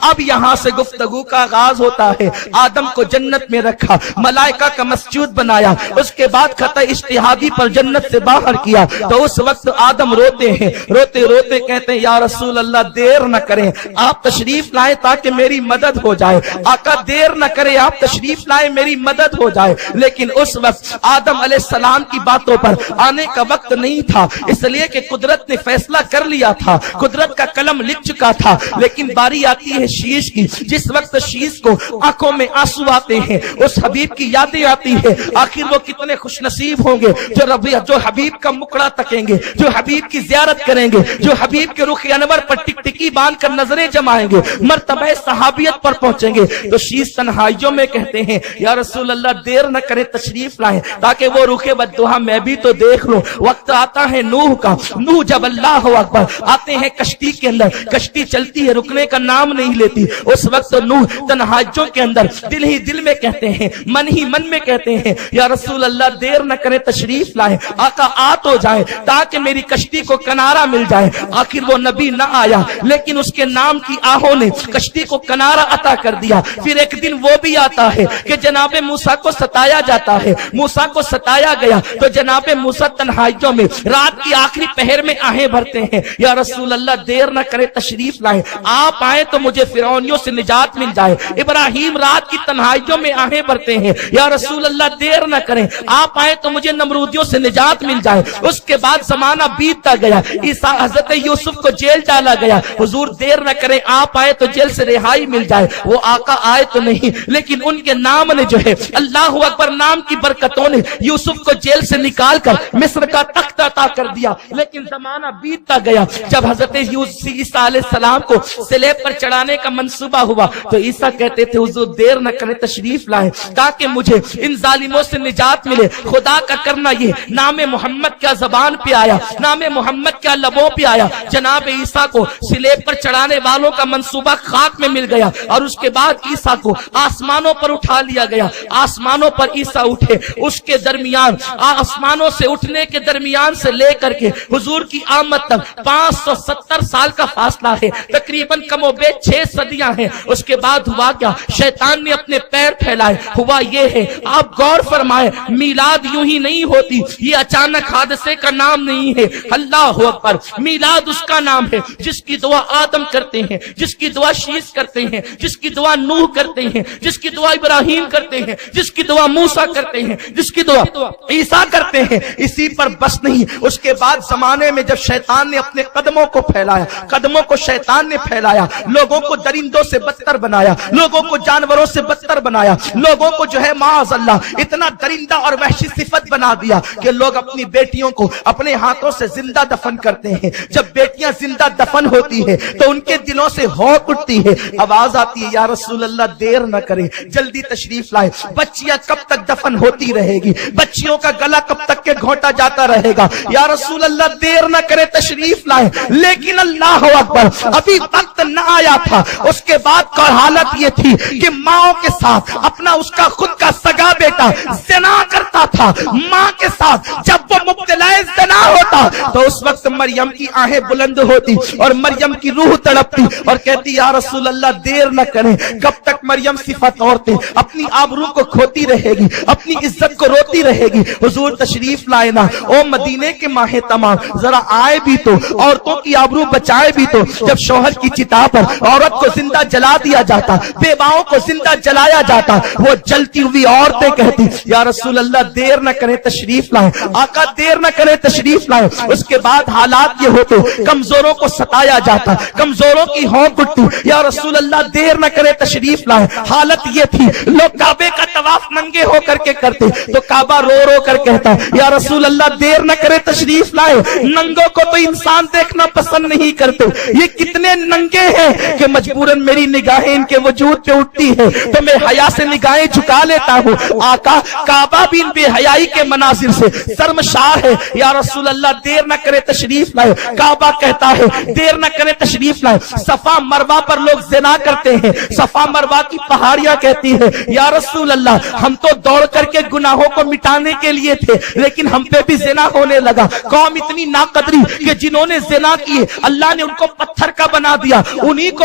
اب یہاں سے گفتگو کا آغاز ہوتا ہے۔ آدم کو جنت میں رکھا، ملائکہ کا مسجود بنایا، اس کے بعد خطۂ اجتہادی پر جنت سے باہر کیا، تو اس وقت آدم روتے ہیں، روتے روتے کہتے ہیں یا رسول اللہ دیر نہ کریں، آپ تشریف لائیں تاکہ میری مدد ہو جائے۔ آقا دیر نہ کریں، آپ تشریف لائیں میری مدد ہو جائے۔ لیکن اس وقت آدم علیہ السلام کی باتوں پر آنے کا وقت نہیں تھا، اس لیے کہ قدرت نے فیصلہ کر لیا تھا، قدرت کا قلم لکھ چکا تھا۔ لیکن باری آتی ہے شیش کی، جس وقت شیش کو آنکھوں میں آنسو آتے ہیں، اس حبیب کی یادیں آتی ہے۔ آخر وہ کتنے خوش نصیب ہوں گے جو حبیب کا مکڑا تکیں گے، جو حبیب کی زیارت کریں گے، جو حبیب کے رخ انور پر ٹک ٹکی باندھ کر نظریں جمائیں گے، مرتبہ صحابیت پر پہنچیں گے۔ تو شیش تنہائیوں میں کہتے ہیں یا رسول اللہ دیر نہ کریں، تشریف لائیں تاکہ وہ رخ بددعا میں بھی تو دیکھ لوں۔ وقت آتا ہے نوح کا، نوح جب اللہ اکبر آتے ہیں کشتی کے اندر، کشتی چلتی ہے، رکنے کا نام نہیں لیتی۔ اس وقت نوح تنہائیوں کے اندر دل ہی دل میں کہتے ہیں، من ہی من میں کہتے ہیں یا رسول اللہ دیر نہ کریں، تشریف لائیں، آقا آ تو جائیں تاکہ میری کشتی کو کنارہ مل جائے۔ آخر وہ نبی نہ آیا، لیکن اس کے نام کی آہوں نے کشتی کو کنارہ عطا کر دیا۔ پھر ایک دن وہ بھی آتا ہے کہ جناب موسیٰ کو ستایا جاتا ہے، موسیٰ کو ستایا گیا تو جناب موسیٰ تنہائیوں میں رات کی آخری پہر میں آہیں بھرتے ہیں یا رسول اللہ دیر نہ کرے، تشریف لائیں، آپ آئیں تو مجھے فرعونیوں سے نجات مل جائے۔ ابراہیم رات کی تنہائیوں میں آہیں بھرتے ہیں یا رسول اللہ دیر نہ کریں، آپ آئیں تو مجھے نمرودیوں سے نجات مل جائے۔ اس کے بعد زمانہ بیتتا گیا، عیسیٰ حضرت یوسف کو جیل ڈالا گیا، حضور دیر نہ کریں، آپ آئے تو جیل سے رہائی مل جائے۔ وہ آقا آئے تو نہیں، لیکن ان کے نام نے جو ہے اللہ اکبر نام کی برکتوں نے یوسف کو جیل سے نکال کر مصر کا تخت عطا کر دیا۔ لیکن زمانہ بیتتا گیا، جب حضرت عیسیٰ علیہ السلام کو صلیب پر چڑھانے کا منصوبہ ہوا تو عیسیٰ کہتے تھے حضور دیر نہ کریں، تشریف لائیں تاکہ مجھے ان ظالموں سے نجات ملے۔ خدا کا کرنا یہ نام محمد کیا زبان پہ آیا، نام محمد کیا لبوں پہ آیا، جناب عیسیٰ کو صلیب پر چڑھانے والوں کا منصوبہ خاک میں مل گیا اور اس کے بعد عیسیٰ کو آسمانوں پر اٹھا لیا گیا۔ آسمانوں پر عیسیٰ اٹھے، اس کے درمیان آسمانوں سے اٹھنے کے درمیان سے لے کر کے حضور کی آمد تک 570 سال کا فاصلہ ہے، تقریباً کم و بیش 6 صدیاں ہیں۔ اس کے بعد ہوا کیا؟ شیطان نے اپنے پیر پھیلائے۔ ہوا یہ ہے، آپ غور فرمائیں، میلاد یوں ہی نہیں ہوتی، یہ اچانک حادثے کا نام نہیں ہے۔ اللہ اکبر، میلاد اس کا نام ہے جس کی دعا آدم کرتے ہیں، جس کی دعا شیش کرتے ہیں، جس کی دعا نوح کرتے ہیں، جس کی دعا ابراہیم کرتے ہیں، جس کی دعا موسیٰ کرتے ہیں، جس کی دعا عیسیٰ کرتے ہیں۔ اسی پر بس نہیں، اس کے بعد زمانے میں جب شیطان نے اپنے قدموں کو پھیلایا، قدموں کو شیطان نے پھیلایا، لوگوں کو درندوں سے بدتر بنایا، لوگوں کو جانوروں سے بدتر بنایا، لوگوں کو جو ہے معاذ اللہ اتنا درندہ اور وحشی صفت بنا دیا کہ لوگ اپنی بیٹیوں کو اپنے ہاتھوں سے زندہ دفن کرتے ہیں۔ جب بیٹیاں زندہ دفن ہوتی ہے تو ان کے دلوں سے ہوک اٹھتی ہے، آواز آتی ہے یا رسول اللہ دیر نہ کریں، جلدی تشریف لائے۔ بچیاں کب تک دفن ہوتی رہے گی؟ بچیوں کا گلا کب تک کے گھونٹا جاتا رہے گا؟ یا رسول اللہ دیر نہ کرے، تشریف لائے۔ لیکن اللہ اکبر، ابھی وقت نہ آیا تھا۔ اس کے بعد کا حالت یہ تھی کہ ماں کے ساتھ اپنا اس کا خود کا سگا بیٹا زنا کرتا تھا، ماں کے ساتھ جب وہ مبتلا زنا ہوتا تو اس وقت مریم کی آہیں بلند ہوتی اور مریم کی روح تڑپتی اور کہتی یا رسول اللہ دیر نہ کریں۔ کب تک مریم صفت عورتیں اپنی آبرو کو کھوتی رہے گی، اپنی عزت کو روتی رہے گی؟ حضور تشریف لائے نا، او مدینے کے ماہ تمام، ذرا آئے بھی تو، عورتوں کی آبرو بچائے بھی تو۔ جب شوہر کی چتا پر عورت کو زندہ جلا دیا جاتا، بیواؤں کو زندہ جلایا جاتا، وہ جلتی ہوئی عورتیں کہتی یا رسول اللہ دیر نہ کریں، تشریف لائیں، آقا دیر نہ کریں، تشریف لائیں۔ اس کے بعد حالات یہ ہوتے، کمزوروں کو ستایا جاتا، کمزوروں کی ہونک اٹھتی، یا رسول اللہ دیر نہ کریں، تشریف لائیں۔ حالت یہ تھی، لوگ کعبے کا طواف ننگے ہو کر کے کرتے تو کعبہ رو رو کر کہتا یا رسول اللہ دیر نہ کریں، تشریف لائیں۔ ننگوں کو تو انسان دیکھنا پسند نہیں کرتے، یہ کتنے ننگے ہیں کہ مجبوراً میری نگاہیں ان کے وجود پہ اٹھتی ہے تو میں حیا سے نگاہیں جھکا لیتا ہوں۔ آقا کعبہ بھی ان بے حیائی کے مناظر سے شرمسار ہے، یا رسول اللہ دیر نہ کرے، تشریف لائے۔ کعبہ کہتا ہے دیر نہ کرے، تشریف لائے۔ صفا مروہ پر لوگ زنا کرتے ہیں، صفا مروہ کی پہاڑیاں کہتی ہے یا رسول اللہ ہم تو دوڑ کر کے گناہوں کو مٹانے کے لیے تھے لیکن ہم پہ بھی زنا ہونے لگا۔ قوم اتنی ناقدری کہ جنہوں نے زنا کیے اللہ نے ان کو پتھر کا بنا دیا، انہی کو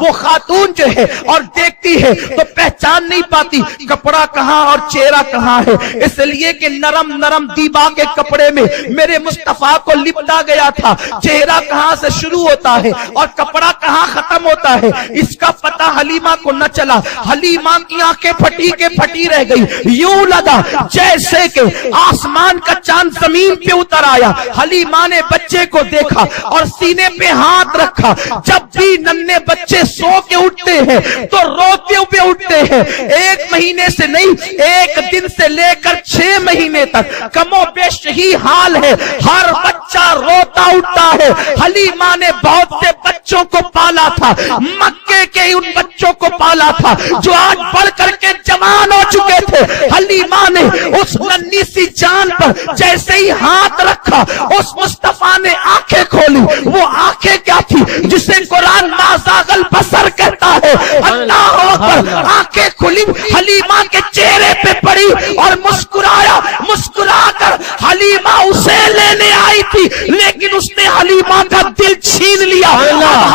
وہ خاتون جو ہے اور دیکھتی ہے تو پہچان نہیں پاتی کپڑا کہاں اور چہرہ کہاں ہے، اس لیے کہ نرم نرم دیبا کے کپڑے میں میرے مصطفیٰ کو لپٹا گیا تھا، چہرہ کہاں سے شروع ہوتا ہے اور کپڑا کہاں ختم ہوتا ہے اس کا پتہ حلیمہ کو نہ چلا۔ حلیمہ کی آنکھیں پھٹی کے پھٹی رہ گئی، یوں لگا جیسے کہ آسمان کا چاند زمین پہ اتر آیا۔ حلیمہ نے بچے کو دیکھا اور سینے پہ ہاتھ رکھا۔ جب بھی ننھے بچے سو کے اٹھتے ہیں تو روتے ہوئے اٹھتے ہیں، 1 مہینے سے نہیں، 1 دن سے لے کر 6 مہینے تک کم و بیش یہی حال ہے، ہر بچہ روتا اٹھتا ہے۔ حلیمہ نے بہت سے بچوں کو پالا تھا، مکے کے ان بچوں کو پالا تھا جو آج بڑھ کر کے جوان ہو چکے تھے۔ حلیمہ نے اس ننھی سی جان پر جیسے ہی ہاتھ رکھا اس مصطفیٰ نے آنکھیں کھولی۔ وہ آنکھیں کیا تھی جسے قرآن ما زاغل بصر کہتا ہے، اللہ اکبر، آنکھیں کھلی، حلیمہ کے چہرے پہ پڑی اور مسکرایا۔ مسکرا کر حلیمہ اسے لینے آئی تھی لیکن اس نے حلیمہ کا دل چھین لیا،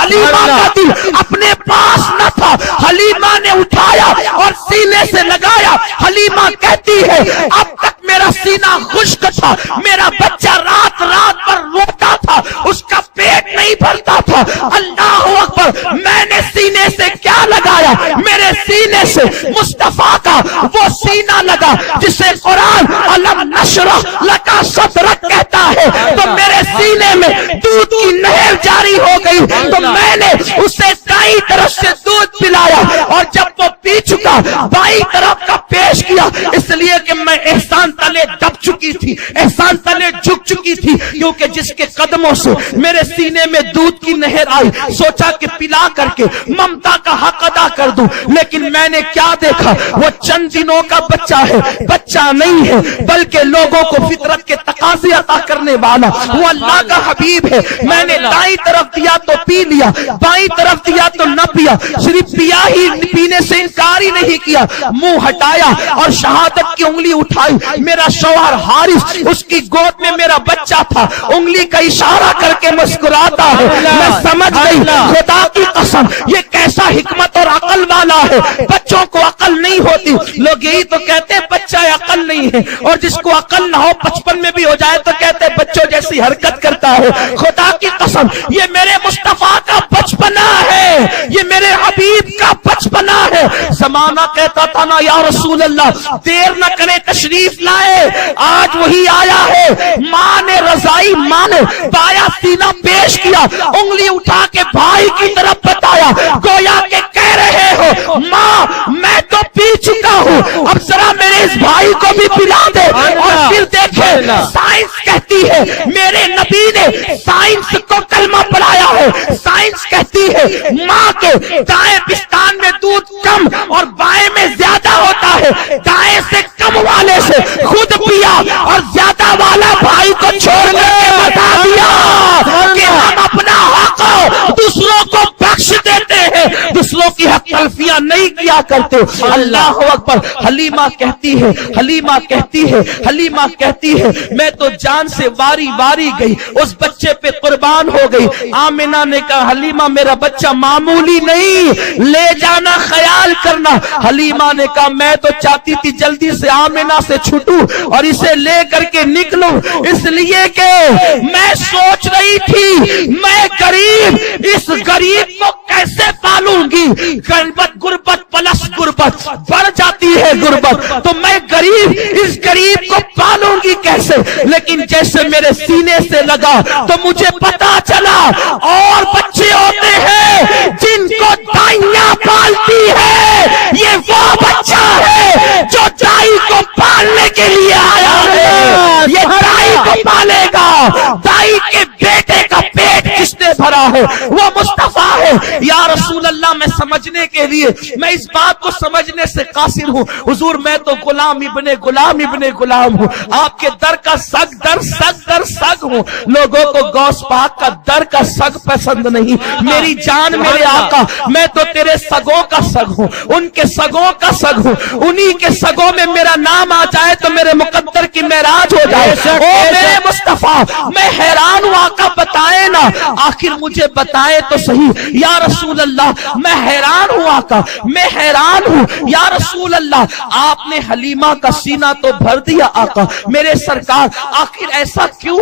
حلیمہ کا دل اپنے پاس نہ تھا۔ حلیمہ نے اٹھایا اور سینے سے لگایا۔ حلیمہ کہتی ہے اب تک میرا سینہ خشک تھا، میرا بچہ رات رات پر روتا تھا، اس کا پیٹ نہیں بھرتا تھا۔ اللہ اکبر، میں نے سینے سے کیا لگایا؟ میرے سینے سے مصطفیٰ کا وہ سینہ لگا جسے قرآن علم نشرح لکا صدرک کہتا ہے، تو میرے سینے میں دودھ کی نہر جاری ہو گئی۔ تو میں نے اسے دائیں طرف سے دودھ پلایا اور جب وہ پی چکا بائیں طرف کا پیش کیا، اس لیے کہ میں احسان تلے دب چکی تھی، احسان تلے جھک چکی تھی، کیونکہ جس کے قدموں سے میرے سینے میں دودھ کی نہر آئی سوچا کہ پلا کر کے ممتا کا حق ادا کر دوں، لیکن میں نے کیا دیکھا؟ وہ چند دنوں کا بچہ ہے، بچہ نہیں ہے بلکہ لوگوں کو فطرت کے تقاضے عطا کرنے والا، وہ اللہ کا حبیب ہے۔ میں نے دائیں طرف دیا تو پی لیا، بائیں طرف دیا تو نہ پیا، صرف پیا ہی، پینے سے انکار ہی نہیں کیا، منہ ہٹایا اور شہادت کی انگلی اٹھائی۔ میرا شوہر حارث، اس کی گود میں میرا بچہ تھا، انگلی کا اشارہ کر کے مسکراتا ہے۔ میں سمجھ گئی خدا کی قسم یہ کیسا حکمت اور عقل والا ہے، بچوں کو عقل نہیں ہوتی۔ لوگ یہی تو کہتے ہیں بچہ عقل نہیں ہے، اور جس کو عقل نہ ہو 55 میں بھی ہو جائے تو کہتے ہیں بچوں جیسی حرکت کرتا ہے۔ خدا کی قسم یہ میرے مصطفیٰ کا بچپنا ہے، یہ میرے حبیب کا بچپنا ہے۔ زمانہ کہتا تھا نا یا رسول اللہ دیر نہ کرے تشریف لائے، آج وہی آیا ہے۔ ماں نے رضائی، ماں نے بایا سینہ پیش کیا، انگلی اٹھا کے بھائی کی طرف بتایا، گویا کہ کہہ رہے ہو ماں میں تو پی چکا ہوں، اب ذرا میرے اس بھائی کو بھی پلا دے۔ اور پھر دیکھے سائنس کہتی ہے، میرے نبی نے سائنس کو کلمہ پڑھایا ہے، سائنس کہتی ہے ماں کے دائیں پستان میں دودھ کم اور بائیں میں زیادہ ہوتا ہے، دائیں سے کم والے سے خود پیا اور زیادہ والا بھائی کو چھوڑنے کے بتا دیا کہ ہم اپنا حق دوسروں کو بخش دیتے ہیں، دوسروں کی حق تلفیاں نہیں کیا کرتے۔ اللہ اکبر۔ حلیمہ کہتی ہے، حلیمہ کہتی ہے، حلیمہ کہتی ہے میں تو جان سے واری واری گئی، اس بچے پہ قربان ہو گئی۔ آمنہ نے کہا حلیمہ میرا بچہ معمولی نہیں، لے جانا، خیال کرنا۔ حلیمہ نے کہا میں تو چاہتی تھی جلدی سے آمنہ سے چھوٹوں اور اسے لے کر کے نکلوں، اس لیے کہ میں سوچ رہی تھی میں غریب، اس غریب کو کیسے پالوں گی؟ غربت پلس غربت بڑھ جاتی ہے غربت، تو میں غریب، اس غریب کو پالوں گی کیسے؟ لیکن جیسے میرے سینے سے لگا تو مجھے پتا چلا اور بچے ہوتے ہیں جن کو دائیاں پالتی ہے، یہ وہ بچہ ہے جو دائی کو پالنے کے لیے آیا ہے، یہ دائی کو پالے گا۔ دائی کے بیٹے کا پیٹ کس نے بھرا ہے؟ وہ مصطفیٰ ہے۔ یا رسول اللہ میں سمجھ سمجھنے کے لیے میں اس بات کو سمجھنے سے قاصر ہوں حضور میں تو غلام ابن غلام ہوں، آپ کے در کا سگ ہوں۔ لوگوں کو غوث پاک کا در کا سگ پسند نہیں، میری جان میرے آقا میں تو تیرے سگوں کا سگ ہوں، ان کے سگوں کا سگ ہوں، انہی کے سگوں میں میرا نام آ جائے تو میرے مقدر کی معراج ہو جائے۔ او میرے مصطفیٰ میں حیران ہوں آقا بتائے نا، آخر مجھے بتائے تو صحیح یا رسول اللہ، میں حیران ہوں آقا، میں حیران ہوں یا رسول اللہ، آپ نے حلیمہ کا سینہ تو بھر دیا آقا میرے سرکار، آخر ایسا کیوں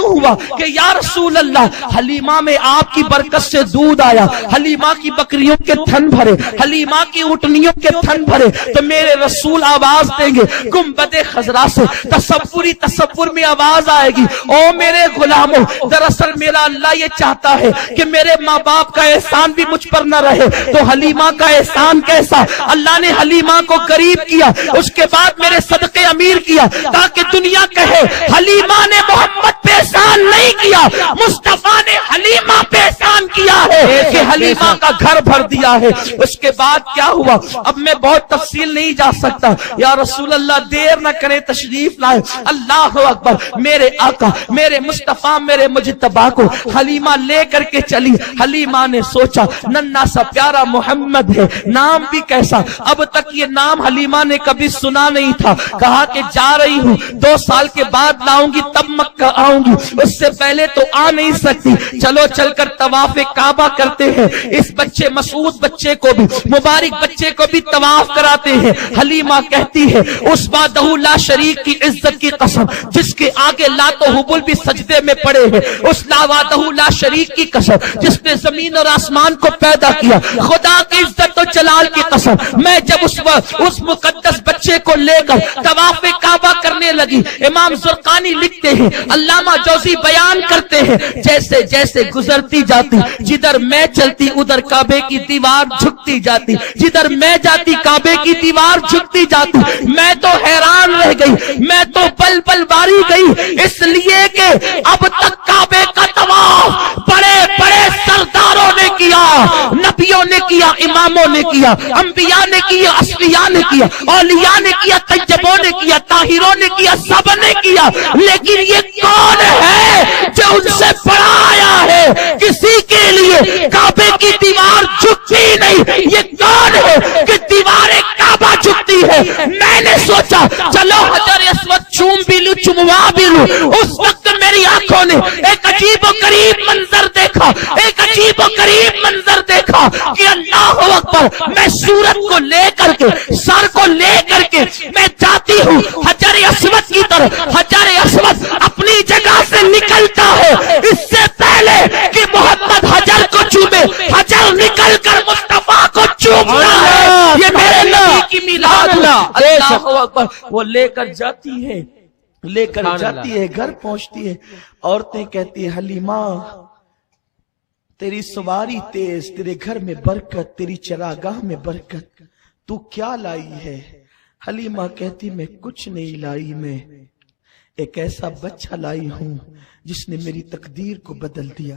ہوا کہ یا رسول اللہ حلیمہ میں آپ کی برکت سے دودھ آیا، حلیمہ کی بکریوں کے تھن بھرے، حلیمہ کی اونٹنیوں کے تھن بھرے، تو میرے رسول آواز دیں گے گنبد خضرا سے، تصور میں آواز آئے گی، او میرے غلاموں دراصل میرا اللہ یہ چاہتا ہے کہ میرے ماں باپ کا احسان بھی مجھ پر نہ رہے، تو حلیمہ کا احسان کیسا، اللہ نے حلیمہ کو غریب کیا، اس کے بعد میرے صدقے امیر کیا، تاکہ دنیا کہے حلیمہ نے محمد پہ احسان نہیں کیا، مصطفیٰ نے حلیمہ پہ احسان کیا ہے کہ حلیمہ کا گھر بھر دیا ہے۔ اس کے بعد کیا ہوا اب میں بہت تفصیل نہیں جا سکتا، یا رسول اللہ دیر نہ کرے تشریف لائے، اللہ اکبر، میرے آقا میرے مصطفیٰ میرے مجتبی کو حلیمہ لے کر کے چلی۔ حلیمہ نے سوچا ننھا سا پیارا محمد ہے، نام بھی کیسا، اب تک یہ نام حلیمہ نے کبھی سنا نہیں تھا، کہا کہ جا رہی ہوں 2 سال کے بعد لاؤں گی تب مکہ آؤں گی، اس سے پہلے تو آ نہیں سکتی، چلو چل کر طواف کعبہ کرتے ہیں، اس بچے مسعود بچے کو بھی مبارک بچے کو بھی طواف کراتے ہیں۔ حلیمہ کہتی ہے اس وحدہ لا شریک کی عزت کی قسم جس کے آگے لات و حبل بھی سجدے میں پڑے ہیں، اس وحدہ لا شریک کی قسم جس نے زمین اور آسمان کو پیدا کیا، خدا کی عزت و جلال کی قسم میں جب اس مقدس بچے کو لے کر طواف کعبہ کرنے لگی، امام زرقانی لکھتے ہیں، علامہ جوزی بیان کرتے ہیں، جیسے جیسے گزرتی جاتی جدھر میں چلتی ادھر کعبے کی دیوار جھکتی جاتی، جدھر میں جاتی کعبے کی دیوار جھکتی جاتی، میں تو حیران رہ گئی، میں تو بل بل باری گئی، اس لیے کہ اب تک کعبے کا طواف بڑے بڑے سرداروں نے کیا، نبیوں نے کیا، اماموں نے کیا، انبیاء نے کیا، اصفیاء نے کیا، اولیاء نے کیا، طیبوں نے کیا، طاہروں نے کیا، سب نے کیا، لیکن یہ کون ہے جو ان سے بڑا آیا ہے کسی کے لیے کعبے کی دیوار جھکتی نہیں، یہ کون ہے کہ دیوار کعبہ جھکتی ہے؟ میں نے سوچا چلو حجر اسود چوم بھی لوں چموا بھی لوں، اس وقت میری آنکھوں نے ایک عجیب و غریب منظر دیکھا، ایک عجیب و غریب منظر دیکھا کہ اللہ اکبر، میں سورت کو لے کر کے سر کو لے کر کے میں جاتی ہوں حجر اسود کی طرف، حجر اسود اپنی جگہ سے نکلتا ہے، اس سے پہلے کہ محمد حجر کو چومے حجر نکل کر مصطفیٰ کو چومتا ہے، یہ میرے نبی کی میلاد، اللہ اکبر، وہ لے کر جاتی ہے، گھر پہنچتی ہے، عورتیں کہتی ہیں حلیمہ تیری سواری تیز، تیرے گھر میں برکت، تیری چراگاہ میں برکت، تو کیا لائی ہے؟ حلیمہ کہتی میں کچھ نہیں لائی، میں ایک ایسا بچہ لائی ہوں جس نے میری تقدیر کو بدل دیا۔